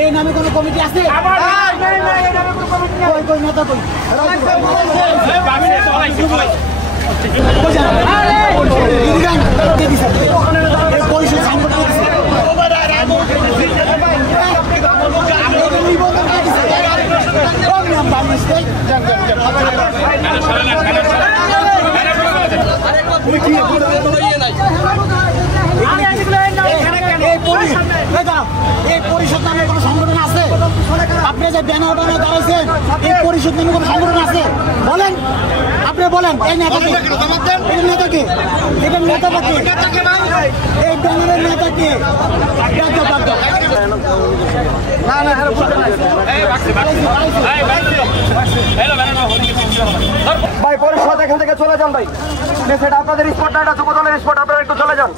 এই নামে কোন কমিটি আছে? এই পরিষদ নামে কোনো সংগঠন আছে? আপনি যে ব্যানার বানায় দাঁড়াইছেন, এই পরিষদ নামে কোনো সংগঠন আছে? বলেন, আপনি বলেন। এই নেতাকে, এই নেতাকে, এটার নেতাটাকে, এই ব্যানারের নেতাকে ভাই পরিষদ এখান থেকে চলে যান ভাই। সেটা আপনাদের স্পট না, এটা যুব দলের স্পট, আপনারা একটু চলে যান।